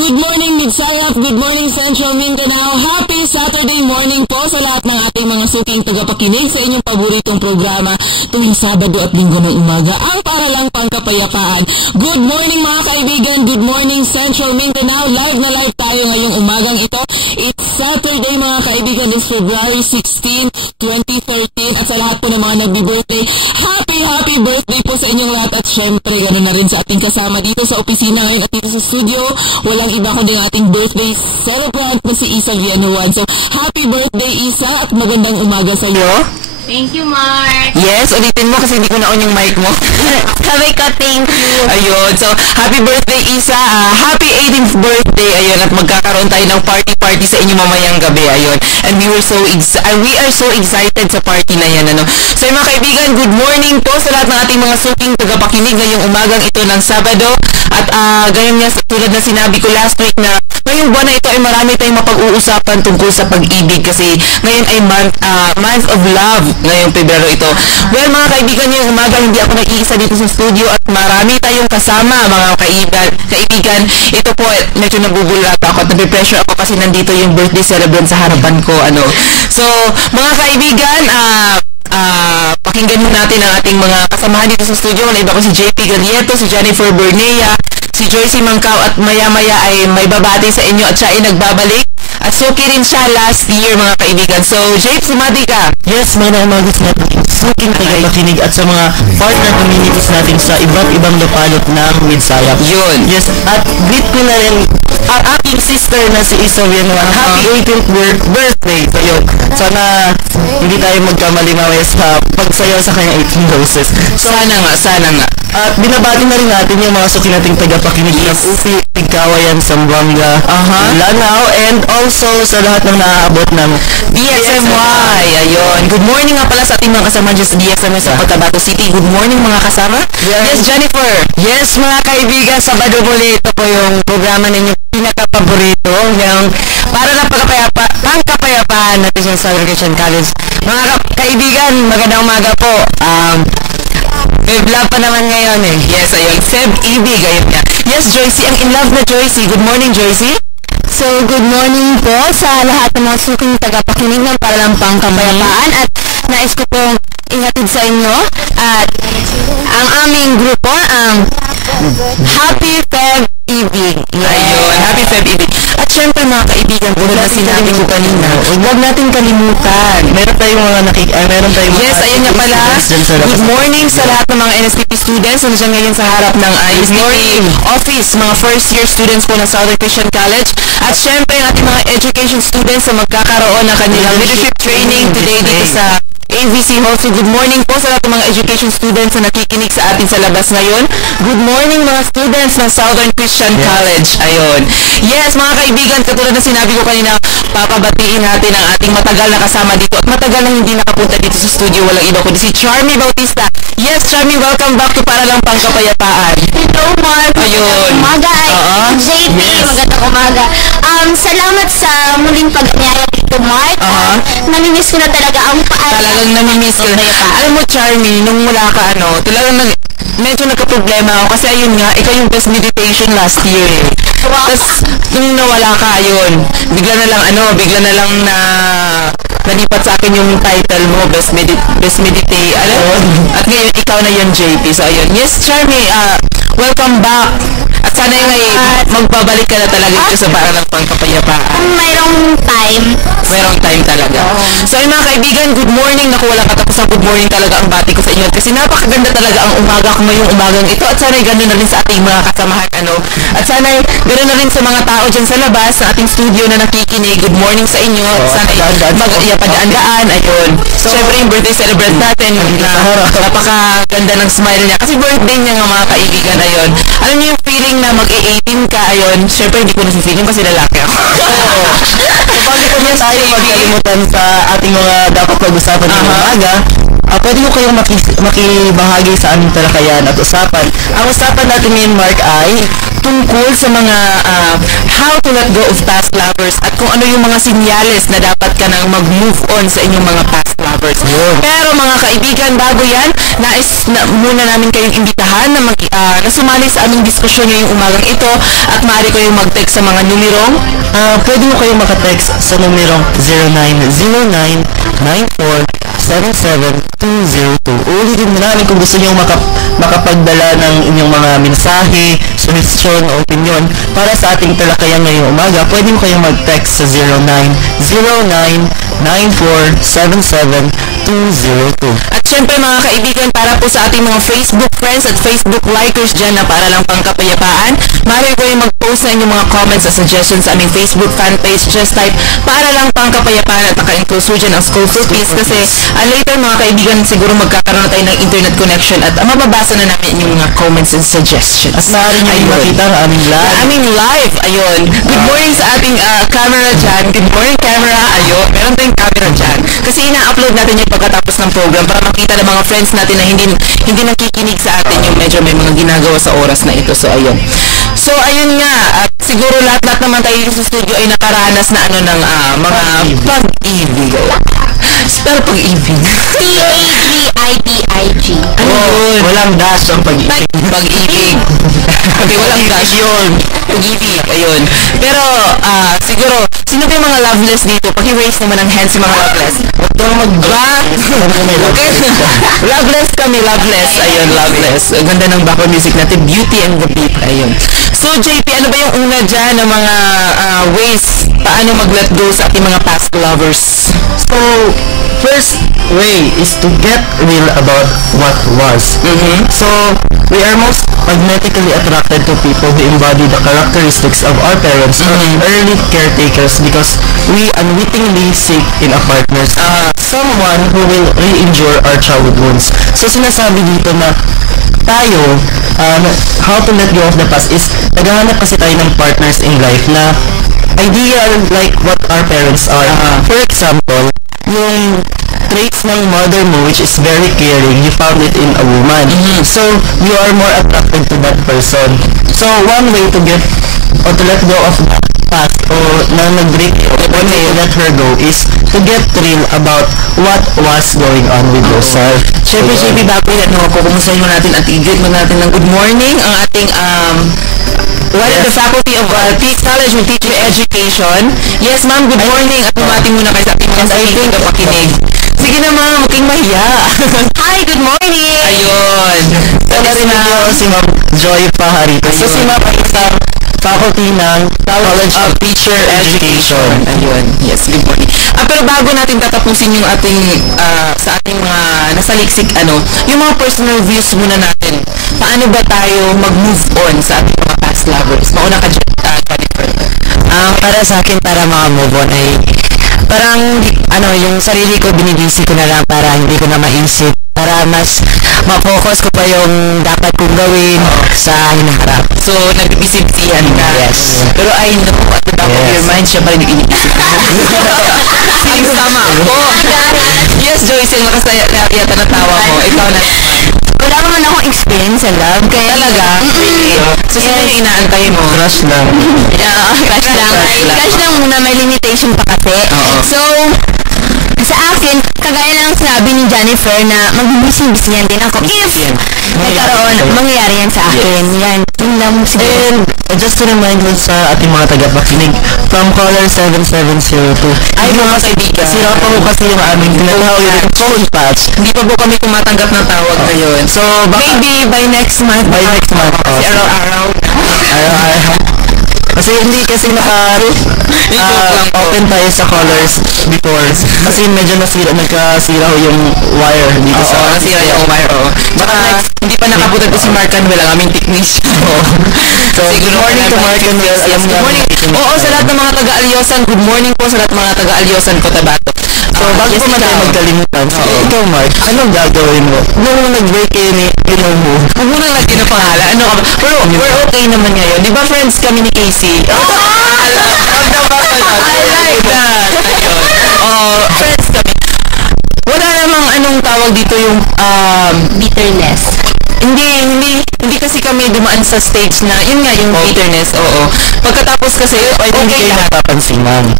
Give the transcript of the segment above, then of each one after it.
Good morning, Midsayap. Good morning, Central Mindanao. Happy Saturday morning po sa lahat ng ating mga suking tagapakinig sa inyong paboritong programa tuwing Sabado at Linggo ng umaga, ang para lang pangkapayapaan. Good morning mga kaibigan. Good morning, Central Mindanao. Live na live tayo ngayong umagang ito. It's Saturday mga kaibigan. It's February 16, 2013. At sa lahat po ng mga nagbi-birthday, happy birthday po sa inyong lahat. At syempre, ganoon na rin sa ating kasama dito sa opisina ngayon at dito sa studio. Walang iba kundi ang ating birthday celebrant na si Isa Villanueva. So, happy birthday Isa at magandang umaga sa iyo. Thank you, Mark. Yes, ulitin mo kasi hindi ko na-on yung mic mo. Sabi ko, thank you. Ayun, so happy birthday Isa. Happy 18th birthday. Ayun, at magkakaroon tayo ng party sa inyo mamayang gabi. Ayun. And we are so excited sa party na yan. Ano? So mga kaibigan, good morning po sa lahat ng ating mga suking tagapakinig ngayong umagang ito ng Sabado. At gayon nga, tulad na sinabi ko last week na ngayong buwan na ito ay marami tayong mapag-uusapan tungkol sa pag-ibig kasi ngayon ay month of love ngayong Pebrero ito. Well mga kaibigan, ngayong umaga hindi ako nag-iisa dito sa studio at marami tayong kasama mga kaibigan. Ito po, medyo nagugulat ako at nabipressure ako kasi nandito yung birthday celebrant sa harapan ko. Ano. So mga kaibigan, pakinggan natin ang ating mga kasamahan dito sa studio. Wala iba ko si JP Galieto, si Jennifer Bernea, si Joycey Mangkaw at maya-maya ay may babati sa inyo at siya ay nagbabalik. At suki rin siya last year mga kaibigan. So, Jape, sumati ka. Yes, may nakamagos natin suking tagapakinig at sa mga partner communities natin sa iba't ibang lupalot ng Midsayap. Yun. Yes, at greet ko na rin ang aking sister na si Isa Villanueva. Happy 18th birthday sa iyo. Sana hindi tayo magkamali mamaya sa pagsayaw sa kanyang 18 roses. Sana nga. At binabati na rin natin yung mga suki nating tagapakinig ng Upi, Tigkawayan, Zamboanga, Lanao, and also sa lahat ng naaabot ng DSMY. Ayun. Good morning nga pala sa ating mga kasama dyan sa DSMY sa Cotabato City. Good morning mga kasama. Yes, Jennifer. Yes, mga kaibigan, Sabado muli. Ito po yung programa ninyo pinaka-paborito. Yung para na pangkapayapaan natin sa Southern Christian College. Mga kaibigan, magandang umaga po. Feb Love pa naman ngayon eh. Yes, ayun. Feb Ibig. Ayun nga. Yes, Joycey. Ang in love na Joycey. Good morning, Joycey. So, good morning po sa lahat ng mga suking tagapakinig ng Paralang Pangkapayapaan at nais ko pong ihatid sa inyo at ang aming grupo ang Happy Feb Ibig. Ayun, Happy Feb Ibig. At syempre mga kaibigan, kung na sinabi ko kanina, huwag natin kalimutan. Meron tayong yes, ayun nga pala. Good morning sa lahat ng mga NSTP students na dyan ngayon sa harap ng NSTP office, mga first year students po ng Southern Christian College. At syempre ang ating mga education students na magkakaroon ng kanilang leadership training today dito sa AVC Hall. So good morning po sa lahat ng mga education students na nakikinig sa atin sa labas ngayon. Good morning mga students ng Southern Christian College. Ayun. Yes, mga kaibigan, katulad na sinabi ko kanina, papabatiin natin ang ating matagal na kasama dito at matagal na hindi nakapunta dito sa studio. Walang iba kundi si Charmy Bautista. Yes, Charmy, welcome back to Para Lang Pangkapayapaan. Hello, Mark. Ayun. Umaga ay JP. Yes. Magandang umaga. Salamat sa muling pag-anyaya dito, Mark. Namimiss ko na talaga ang talagang namimiss ko. Alam mo, Charmy, nung mula ka, talagang medyo nagka-problema ako kasi ayun nga, ikaw yung best meditation last year eh. Wow. Tapos, nung nawala ka, ayun, bigla na lang na nalipat sa akin yung title mo, best meditate. Alam mo? At ngayon, ikaw na yung JP. So, ayun. Yes, Charmy, welcome back. At sana yung magbabalik ka na talaga dito sa Para Lang Pangkapayapaan. Mayroong time talaga. So ay mga kaibigan, good morning. Naku, wala katapos ang good morning talaga ang bati ko sa inyo. Kasi napakaganda talaga ang umaga ko ngayong umagang ito. At sana ay ganoon na rin sa ating mga kasamahan. At sana ay ganoon na rin sa mga tao dyan sa labas, sa ating studio na nakikinig. Good morning sa inyo. At sana ay padaan-daan. Ayun. Siyempre yung birthday celebrant natin na napakaganda ng smile niya. Kasi birthday niya nga mga kaibigan. Ayun. Alam niyo yung feeling na mag-18 ka, ayun, syempre hindi ko nasi-feeling kasi lalaki ako. Bago po niya tayo magkalimutan sa ating mga dapat pag-usapan ng umaga, pwede ko kayong makibahagi sa aming talakayan at usapan. Ang usapan natin ngayon, Mark, ay tungkol sa mga how to let go of past lovers at kung ano yung mga sinyales na dapat ka nang mag-move on sa inyong mga past lovers. Pero mga kaibigan, bago yan, muna namin kayong imbitahan na na sumali sa aming diskusyon ngayong umagang ito at maaari kayong mag-text sa mga numerong pwede mo kayong makatext sa numerong 0909-9477-202. Ulitin mo namin kung gusto nyo makapagdala ng inyong mga mensahe, suggestion o opinion para sa ating talakayan ngayong umaga. Pwede mo kayong mag-text sa 0909-9477-202. At syempre mga kaibigan, para po sa ating mga Facebook friends at Facebook likers dyan na para lang pangkapayapaan, maaari ko yung mag-post na inyong mga comments at suggestions sa aming Facebook fan page. Just type para lang pangkapayapaan at naka-include dyan ang School Cookies kasi later mga kaibigan siguro magkakaroon na tayo ng internet connection at mababasa na namin yung mga comments and suggestions. At maaari nyo makita ang aming live. Aming live, ayun. Good morning sa ating camera dyan. Good morning camera, ayun. Meron tayong camera dyan. Kasi ina-upload natin yung pagkatapos ng program para makita ng mga friends natin na hindi nakikinig sa atin yung medyo may mga ginagawa sa oras na ito. So, ayun. So, ayun nga. At siguro lahat naman tayo sa studio ay nakaranas na ng mga pag-ibig. Spell pag-ibig. P-A-G-I-B-I-G. Ano yun? Walang dash ang pag-ibig. Pag-ibig. Okay, walang dash yun. Pag-ibig. Ayun. Pero, siguro, sino ba yung mga loveless dito? Paki-raise naman ang hands yung mga loveless. Huwag daw Okay. Loveless kami, loveless. Ayun, loveless. Ang ganda ng background music natin. Beauty and the Beat. Ayun. So, JP, ano ba yung una dyan ng mga ways paano mag-let go sa ating mga past lovers? So, first way is to get real about what was. So, we are most magnetically attracted to people who embody the characteristics of our parents or early caretakers because we unwittingly seek in a partner someone who will re-endure our childhood wounds. So, sinasabi dito na tayo, how to let go of the past is naghahanap kasi tayo ng partners in life na ideal like what our parents are. For example, yung traits ng mother mo which is very caring, you found it in a woman. So, you are more attracted to that person. So, one way to get or to let go of that past or na nag-break one way to let her go is to get real about what was going on with yourself. Siyempre, JP, bago yan, kukumustahin mo natin at i-greet mo natin ng good morning ang ating one of the Faculty of College of Teacher Education. Yes, ma'am, good morning. At bumating muna kayo sa ating mga sakinig na pakinig. Sige na, ma'am, huwag kayong mahiya. Hi, good morning! Ayun. So, narinig ko si Ma'am Joy Pajarito. So, si Ma'am ay isang faculty ng College of Teacher Education. Ayun. Yes, good morning. Pero bago natin tatapusin yung ating sa ating mga nasaliksik yung mga personal views muna natin. Paano ba tayo mag-move on sa ating mga past lovers? Mauna ka dyan, Jennifer. Para sa akin, para maka-move on ay parang yung sarili ko binibisi ko na lang para hindi ko na maisip, para mas ma-focus ko pa yung dapat kong gawin sa hinaharap. So, nagbibisi-bisihan ka. Yes. Pero I know at the back of your mind, siya pa rin nag-inisip. Sige, sama ako. Yes, Joyce, yung nakasaya yata na tawa mo. Ikaw na. Wala naman akong experience sa love. Kaya Talaga? So, sino yung inaantay mo? Crush lang. Crush lang. Crush lang muna, may limitation pa kasi. So, sa akin, kagaya lang sinabi ni Jennifer na magbibisi-bisihan din ako if mangyayari yan sa akin. Yan, yun lang siguro. And just to remind you sa ating mga tagapakinig, from caller 7702, Ay, mga kaibigan. sira pa po kasi yung aming tinatawag yung phone patch. Hindi pa po kami tumatanggap ng tawag ngayon. So, baka, Maybe by next month. by next month. Kasi araw-araw. Kasi hindi kasi open tayo sa callers before. Kasi medyo nagkasira ho yung wire dito sa... Oo, nasira yung wire. Baka hindi pa nakabutan ko si Mark Canwell, ang aming technician. So, good morning to Mark Canwell. Yes, good morning. Oo, sa lahat ng mga taga-Alyosan, good morning po sa lahat ng mga taga-Alyosan, Cotabato. So, bago pa man tayo magkalimutan, ikaw Mark, anong gagawin mo? Nung nag-break kayo ni mo? Huwag mo nang lagyan ng pangalan. Ano ka ba? Pero we're okay naman ngayon. Di ba friends kami ni Casey? I like that. Ayun. Friends kami. Wala namang anong tawag dito yung Bitterness. hindi kasi kami dumaan sa stage na, yun nga, yung bitterness, oo. Pagkatapos kasi, okay lahat. Napapansinan.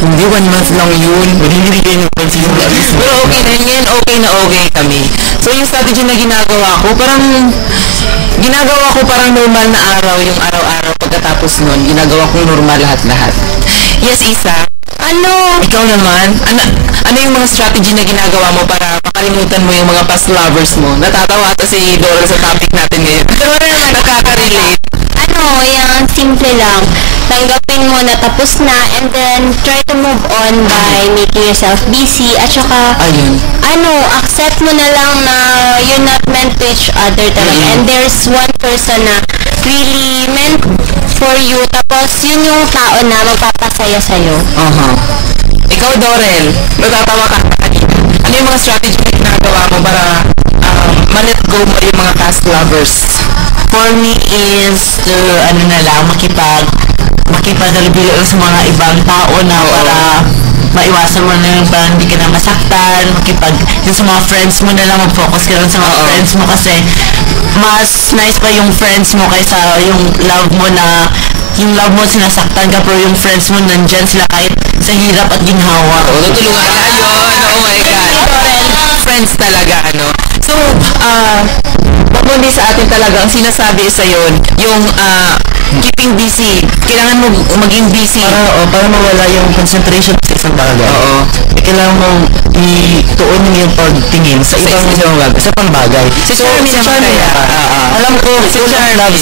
Hindi, 1 month lang yun. Hindi kayo napansinan. Pero okay na, ngayon okay na okay kami. So yung strategy na ginagawa ko, parang normal na araw, yung araw-araw pagkatapos nun, ginagawa kong normal lahat-lahat. Yes, Isa? Ikaw naman? Ano yung mga strategy na ginagawa mo para makalimutan mo yung mga past lovers mo? Natatawa ata si Dora sa topic natin ngayon. Pero naman, nakaka-relate. Yung simple lang. Tanggapin mo na tapos na and then try to move on by making yourself busy at saka accept mo na lang na you're not meant to each other talaga. And there's one person na really meant for you tapos yun yung tao na magpapasaya sa'yo. Ikaw, Dorel, natatawa ka kanina. Ano yung mga strategy na ginagawa mo para ma-let go mo yung mga past lovers? For me is to, makipag-alibilo sa mga ibang tao na para maiwasan mo na yung parang hindi ka na masaktan, yung sa mga friends mo na lang, mag-focus ka lang sa mga friends mo kasi mas nice pa yung friends mo kaysa yung love mo na sinasaktan ka pero yung friends mo nandyan sila kahit sa hirap at ginhawa. Tutulungan ka yun. Oh my God. Friends talaga, So, papundi sa atin talaga, ang sinasabi sa yun, yung keeping busy. Kailangan mo maging busy. Para mawala yung concentration sa isang bagay. Kailangan mong ituon yung pagtingin sa isang bagay. Si Charmy naman kaya. Alam ko, si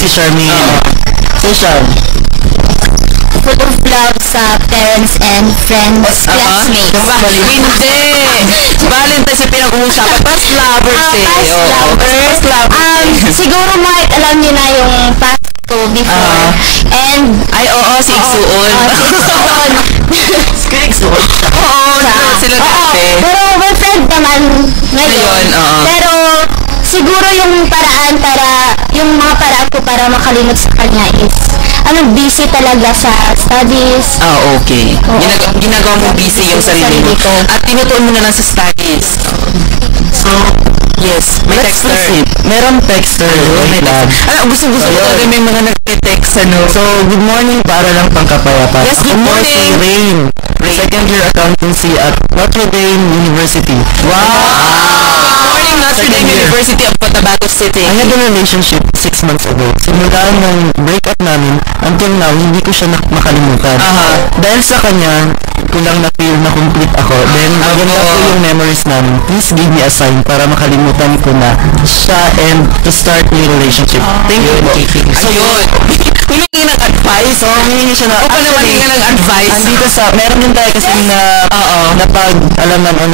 Charmy. Si Charmy. Full of love sa parents and friends, classmates. Hindi! Valentine's yung pinag-uusapan. Past lovers Past lovers. Siguro might alam niyo na yung past ko before. And si Igsuon. Si Igsuon. Sila dati. Pero my friend naman ngayon. Pero siguro yung paraan yung mga paraan ko para makalimot sa kanya is busy talaga sa studies. Okay. Ginagawa mo busy yung sarili mo. At tinutuon mo na lang sa studies. So, yes, may texter. Meron texter. Gusto ko may mga nagte-text, So, good morning para lang pangkapayapa. Yes, good morning. Si Rain. Second year accountancy at Notre Dame University. Notre Dame University of Cotabato City. I had a relationship 6 months ago. Simula ng breakup namin, until now, hindi ko siya makalimutan. Dahil sa kanya, ko lang na-feel na complete ako. Then, maganda po yung memories namin. Please give me a sign para makalimutan ko na siya and to start new relationship. Thank you po. So, yun. Humingi ng advice. Humingi siya na. O pa naman hinga ng advice. Andito meron din tayo kasi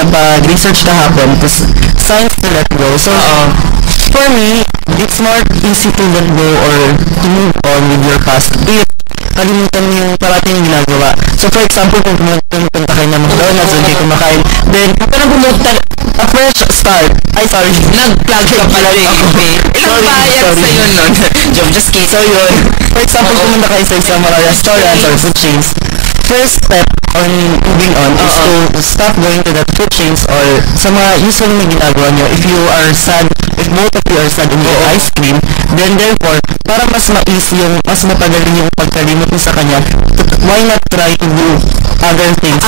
napag-research kahapon. Tapos, signs to let go. So, for me, it's more easy to let go or to move on with your past if kalimutan mo yung parating yung ginagawa. So, for example, kung pumunta kayo ng McDonald's, doon kayo kumakain, then, parang pumunta, a fresh start. Sorry. Nag-plug ka pala, baby. Ilang bayad sa'yo nun? Just kidding. So, yun. For example, pumunta kayo sa isang mga restaurants or food chains, first step on moving on is to stop going to that food chains or sa mga usual na ginagawa nyo. If you are sad, if both of you are sad and you eat ice cream, then therefore, para mas mas mapagaling yung pagkalimot mo sa kanya, why not try to do other things?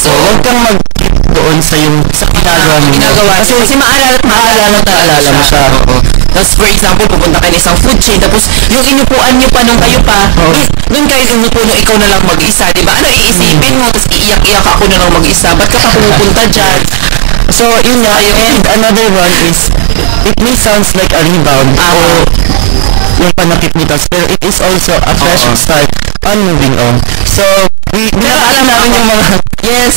So, huwag kang doon sa ginagawa mo. Kasi maalala mo siya. Tapos, for example, pupunta kayo isang food chain, tapos yung inupuan nyo pa nung kayo pa, nung kayo inupo nung ikaw na lang mag-isa, diba? Ano iisipin mo? Tapos iiyak-iyak ako na lang mag-isa. Ba't ka pa pumupunta dyan? So, yun nga. And another one is, it may sounds like a rebound o yung panakipnitas, pero it is also a fresh start on moving on. So, pinapaalam namin yung mga... Yes!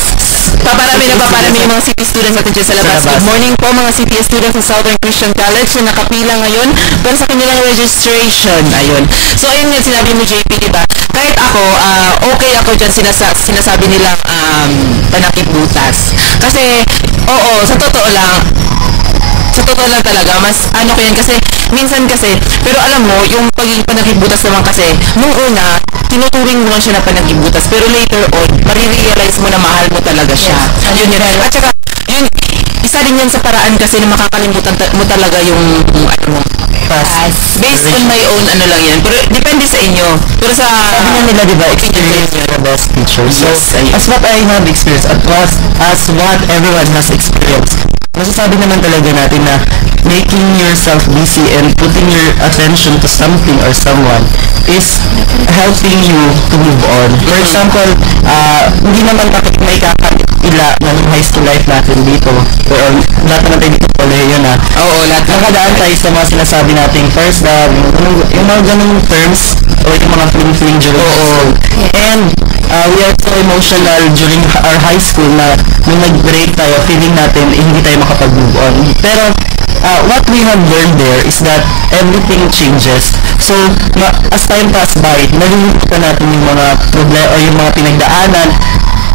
Paparami yung mga city students natin dyan sa labas. Good morning po mga city students ng Southern Christian College na nakapila ngayon para sa kanilang registration. Ayun. So, ayun nga sinabi mo, JP, diba? Kahit ako, okay ako dyan sinasabi nilang panakibutas. Kasi, sa totoo lang talaga, mas ko yan kasi, minsan kasi, pero alam mo, yung pagiging panakibutas naman kasi, nung una, tinuturing mo lang siya na panakibutas, pero later on, marirealize mo na mahal mo talaga siya. Yes. Yun. At saka, yun, isa din yan sa paraan kasi na makakalimutan mo talaga yung, past. Based on my own ano lang yan. Pero depende sa inyo. Pero sa Sabi nga nila, diba, experience is the best teacher. So, as what I have experienced, as what everyone has experienced, masasabi naman talaga natin na making yourself busy and putting your attention to something or someone is helping you to move on. For example, hindi naman may kakaila ng high school life natin dito. Pero lahat naman tayo dito kolehiyo na. Oo, lahat. Nakadaan tayo sa mga sinasabi natin first love, yung mga ganung terms o yung mga fling-fling during high school. And we are so emotional during our high school na nung nag-break tayo, feeling natin hindi tayo makapag-move on. Pero what we have learned there is that everything changes. So, as time pass by, nalilimutan natin yung mga problema o yung mga pinagdaanan.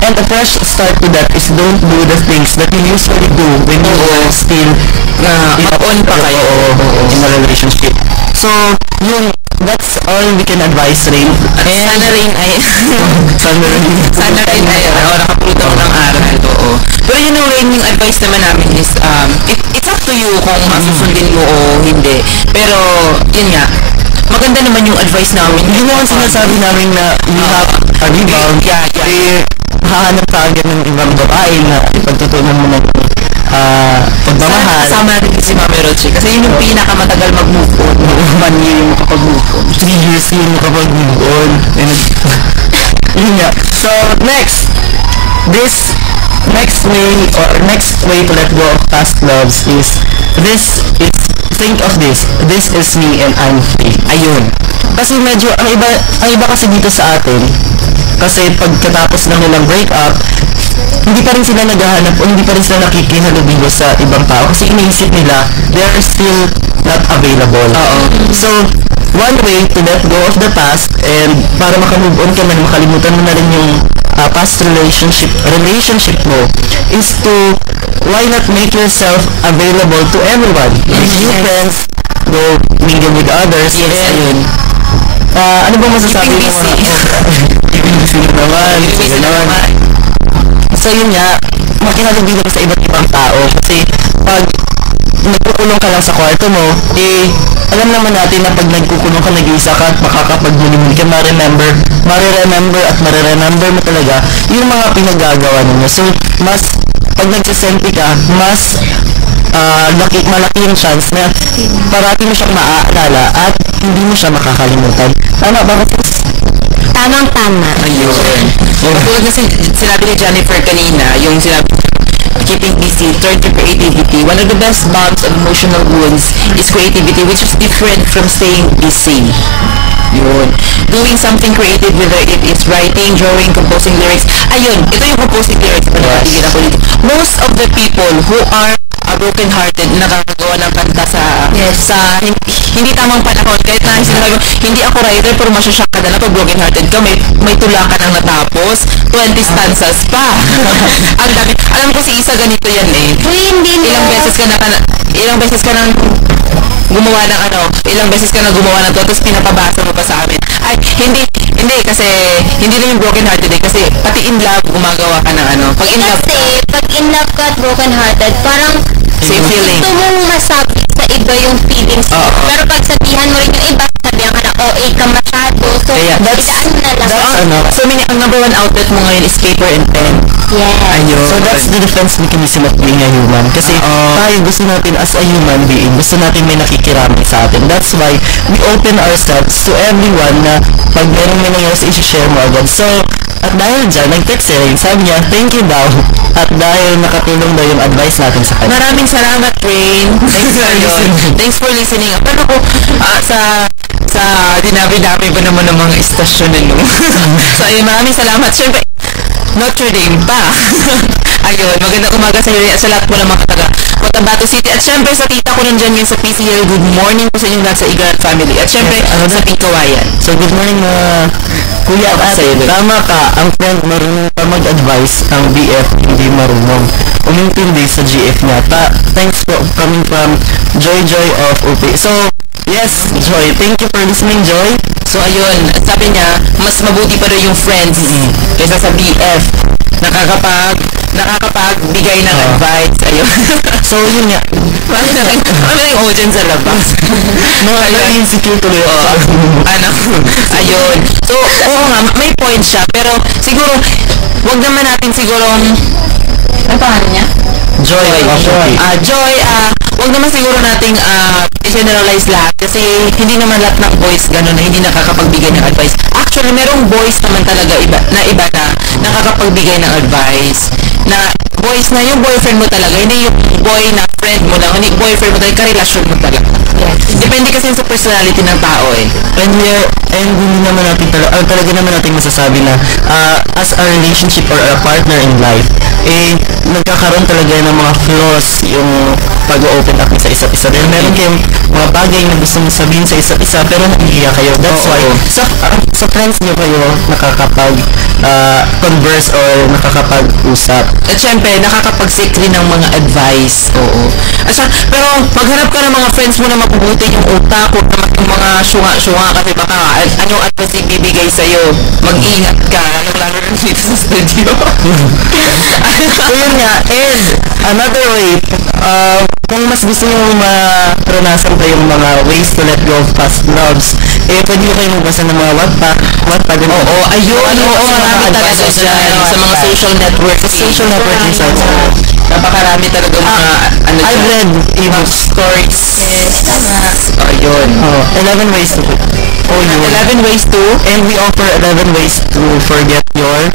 And a fresh start to that is don't do the things that you usually do when you were still on pa kayo in a relationship. So, that's all we can advise, Rain. Sana rin ay Sana rin ay nakapulutan ko ng aral. Oo. Pero yun know, Rain, yung advice naman namin is it's up to you kung masusundin mo o hindi. Pero yun nga, maganda naman yung advice namin. Hindi naman sinasabi namin na you have a rebound. Hahanap ka agad ng ibang babae na ipagtutunan mo ng pagmamahal. Kasama natin si Mami Roche kasi yun yung pinakamatagal mag-move on. 1 year yung makapag-move on. 3 years yung makapag-move on. Yun nga. So, next way to let go of past loves is think of this is me and I'm free. Ayun. Kasi medyo ang iba kasi dito sa atin, kasi pagkatapos ng nilang break up, hindi pa rin sila naghahanap o hindi pa rin sila nakikihalubilo sa ibang tao kasi iniisip nila they are still not available. So, one way to let go of the past and para makamove on ka na, makalimutan mo na rin yung past relationship mo is to why not make yourself available to everyone. Make new friends, go mingle with others. Yes, ayun. Ano bang masasabi mo? Busy naman. So yun nga, makihalubilo ka sa iba't ibang tao kasi pag nagkukulong ka lang sa kwarto mo, alam naman natin na pag nagkukulong ka, nag-iisa ka at makakapagmuli-muli ka, mareremember mo talaga yung mga pinagagawa ninyo. So, pag nagsisenti ka, mas malaki yung chance na parati mo siyang maaalala at hindi mo siya makakalimutan. Tama ba? Tamang-tama. Ayun. Tulad na sinabi ni Jennifer kanina, yung sinabi keeping busy, turn to creativity. One of the best bombs of emotional wounds is creativity, which is different from staying busy. Yun. Doing something creative, whether it is writing, drawing, composing lyrics. Ayun, ito yung composing lyrics. Most of the people who are broken-hearted, nakakagawa ng kanta sa hindi tamang panahon. Kahit na sinabi, hindi ako writer, pero masyasyak ka na pag broken-hearted ka, may tula ka nang natapos, 20 stanzas pa. Ang dami. Alam ko si Isa ganito yan eh. Ilang beses ka nang gumawa ng to, tapos pinapabasa mo pa sa amin. Ay, hindi kasi, hindi lang yung broken hearted eh, kasi pati in love, gumagawa ka ng ano. Pag in love ka at broken hearted, parang same feeling. Gusto mong masabi sa iba yung feelings mo. Pero pag sabihan mo rin yung iba, sabihan ka na OA ka masyado. So, idaan mo na lang. So, ang number one outlet mo ngayon is paper and pen. Yeah. Ayun. So that's the defense mechanism of being a human. Kasi tayo gusto natin as a human being, gusto natin may nakikirami sa atin. That's why we open ourselves to everyone na pag merong may nangyari i-share mo agad. So, at dahil dyan, nag-text si Rain, sabi niya, thank you daw. At dahil nakatulong daw yung advice natin sa kanya. Maraming salamat, Rain. Thanks for listening. Pero ko, sa dinabi-dabi pa naman ng mga istasyon no? So, ayun, maraming salamat. Siyempre, Notre Dame pa. Ayun, magandang umaga sa inyo at sa lahat po ng mga taga Cotabato City. At syempre sa tita ko nandyan yun sa PCL. Good morning po sa inyong lahat sa Igaran family. At syempre sa Pingkawayan. So good morning kuya at tama ka, ang friend marunong pa mag-advise, ang BF hindi marunong. Umintindi sa GF niya. Thanks for coming from Joy of UP. So, yes, Joy. Thank you for listening, Joy. So ayun, sabi niya, mas mabuti pa rin yung friends kaysa sa BF. nakakapagbigay ng advice. Ayun. So, yun nga. Ano yung audience sa labas? Insecure tuloy ako. Ayun. So, oo nga, may point siya. Pero, siguro, wag naman natin siguro, ano pangalan niya? Joy. Joy, wag naman siguro nating i-generalize lahat kasi hindi naman lahat ng boys gano'n na hindi nakakapagbigay ng advice. Actually, merong boys naman talaga iba na nakakapagbigay ng advice. Na boys na yung boyfriend mo talaga, hindi yung boy na friend mo lang, hindi boyfriend mo talaga, karelasyon mo talaga. Yes. Depende kasi sa personality ng tao eh. And hindi naman natin talaga naman natin masasabi na as a relationship or a partner in life, nagkakaroon talaga ng mga flaws yung pag-open up sa isa't isa. Dahil meron kayong mga bagay na gusto mong sabihin sa isa't isa pero nahihiya kayo. That's why sa friends nyo kayo nakakapag-converse or nakakapag-usap. At syempre, nakakapag-seek rin ng mga advice. Oo. Pero maghanap ka ng mga friends mo na mapubuti yung utak o yung mga syunga-syunga kasi baka anong advice ibibigay sa'yo. Mag-ingat ka. Lalo rin dito sa studio. So yun nga, and another way, kung mas gusto nyo maranasan pa yung mga ways to let go of past loves, pwede nyo kayo magbasa ng mga Wattpad. Oo, ayun. Marami talaga dyan sa mga social networking. Social networking sites. Napakarami talaga mga I've read ebooks. Stories. Yes, tama. Ayun. 11 ways to 11 ways to, and we offer 11 ways to forget your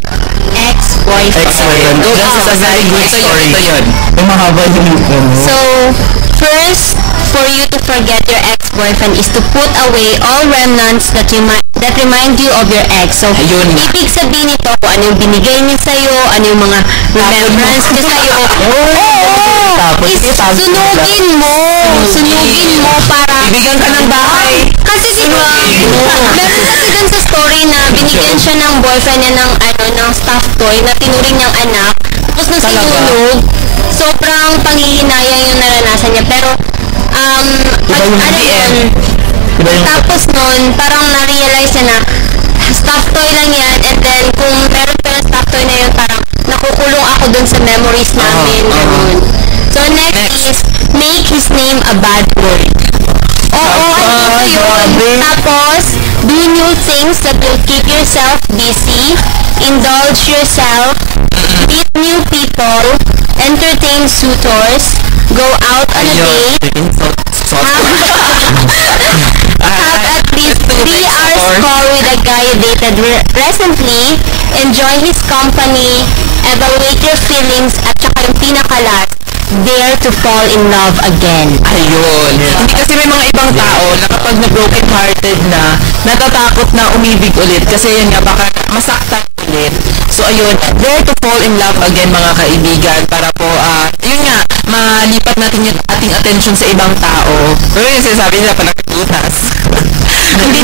ex-boyfriend. This is a very good story. Ito yun. Mahaba yung So, first, for you to forget your ex-boyfriend is to put away all remnants that remind you of your ex. So, ayun. Ibig sabihin nito kung ano yung binigay niya sa'yo, ano yung mga remembrance niya sa'yo. Sunugin mo. Sunugin mo para... Bibigyan ka ng bahay. Kasi diba, meron kasi dun sa story na binigyan siya ng boyfriend niya ng stuffed toy na tinuring niyang anak. Tapos nung sinunog, sobrang panghihinayang yung naranasan niya. Pero, tapos nun, parang na-realize niya na stuffed toy lang yan, and then kung meron pa yung stuffed toy na yun, parang nakukulong ako dun sa memories namin. So next is, make his name a bad word. Ano yun? Tapos, do new things that will keep yourself busy, indulge yourself, meet new people, entertain suitors, go out on a date, have at least 3 hours call with a guy you dated recently, enjoy his company, evaluate your feelings, at saka yung pinakalas, dare to fall in love again. Ayun. Hindi kasi may mga ibang tao na kapag na-broken hearted na, natatakot na umibig ulit kasi yun nga baka masaktan ulit. So ayun, dare to fall in love again mga kaibigan para po, yun nga, malipat natin yung ating attention sa ibang tao. Pero yung sinasabi nila pa nakatutas. hindi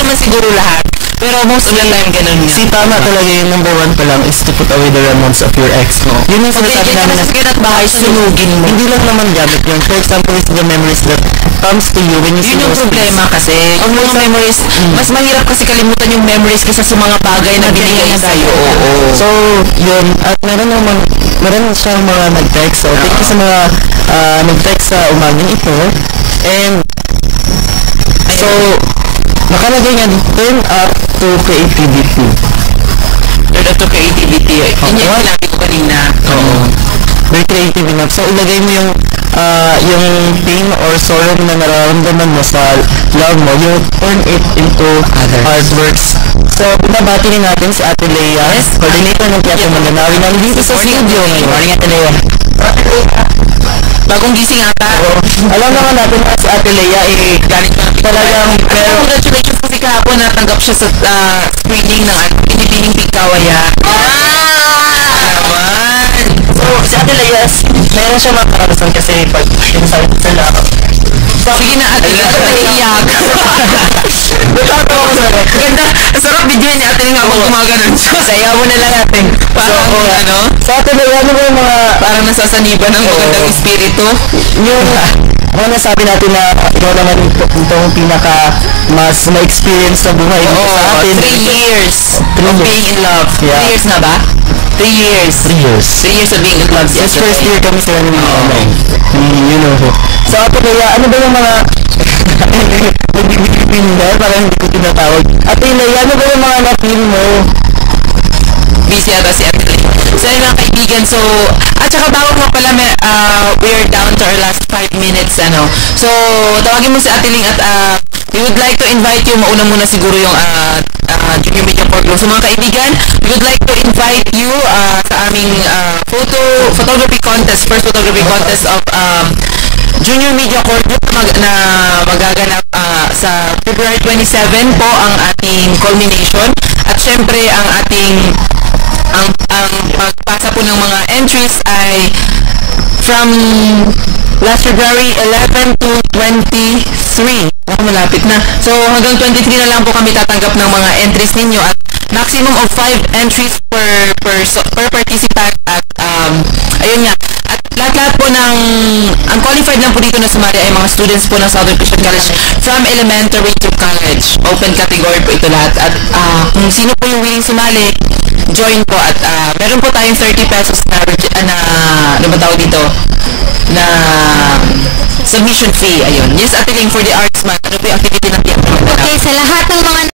naman siguro lahat. Pero most of the time, ganun nga. Tama talaga yung number 1 pa lang is to put away the remnants of your ex. Yun yung sinasabi namin na bahay, sunugin mo. Hindi lang naman gamit yun. For example, is the memories that comes to you when you see those things. Yun yung problema kasi. Ang mga memories, mas mahirap kasi kalimutan yung memories kaysa sa mga bagay na binigay sa'yo. So, yun. At meron siyang mga nag-text. So, thank you sa mga nag-text sa umagang ito. And, so, nakalagay nga, turn up to creativity. Turn up to creativity. Yun yung sinabi ko kanina. Very creative enough. So, ilagay mo yung pain or sorrow na nararamdaman mo sa love mo, you turn it into artworks. So, binabati rin natin si Ate Leia, coordinator ng Teatro Mananawi na dito sa studio ngayon. Morning, Ate Leia. Bagong gising ata. Alam naman natin na si Ate Leia galing pa talagang pero congratulations kasi kahapon natanggap siya sa screening ng Pinipining Pigkawaya. Naman. So, si Ate Leia, meron siya makakarasan kasi pag sinasabi ko sila. Sige na, Ate Leia, naiiyak. Ganda, sarap video ni Ate Leia habang gumaganon siya. Saya mo na lang natin. Parang Sa Ate Leia, ano ba yung mga parang nasasaniban ng magandang espiritu? Yung nasabi natin na ikaw naman itong pinaka mas na-experience sa buhay sa atin. 3 years of being in love. 3 years na ba? 3 years. 3 years. 3 years of being in clubs. Yes, first year kami sa ano. You know. So, Ate Leia, ano ba yung mga nagbibigin na? Parang hindi ko tinatawag. Ate Leia, ano ba yung mga na-feel mo? Busy ata si Ate Leia. So, yun mga kaibigan. So, at saka bago mo pala, we are down to our last 5 minutes, ano. So, tawagin mo si Ate Ling at we would like to invite you, mauna muna siguro yung Junior Media Corps Group. So, mga kaibigan, we would like to invite you sa aming photography contest, first photography contest of Junior Media Corps Group na magaganap sa February 27 po ang ating culmination. At syempre, ang ating ang pagpasa po ng mga entries ay from last February 11 to 23. Malapit na. So, hanggang 23 na lang po kami tatanggap ng mga entries ninyo at maximum of 5 entries per participant at ayun nga. At lahat-lahat po ang qualified lang po dito na sumali ay mga students po ng Southern Christian College from elementary to college. Open category po ito lahat. At kung sino po yung willing sumali, join po at meron po tayong 30 pesos na ano ba tawag dito? Na submission fee. Ayun. Yes, Ate Ling, for the arts month. Ano po yung activity natin? Okay, sa lahat ng mga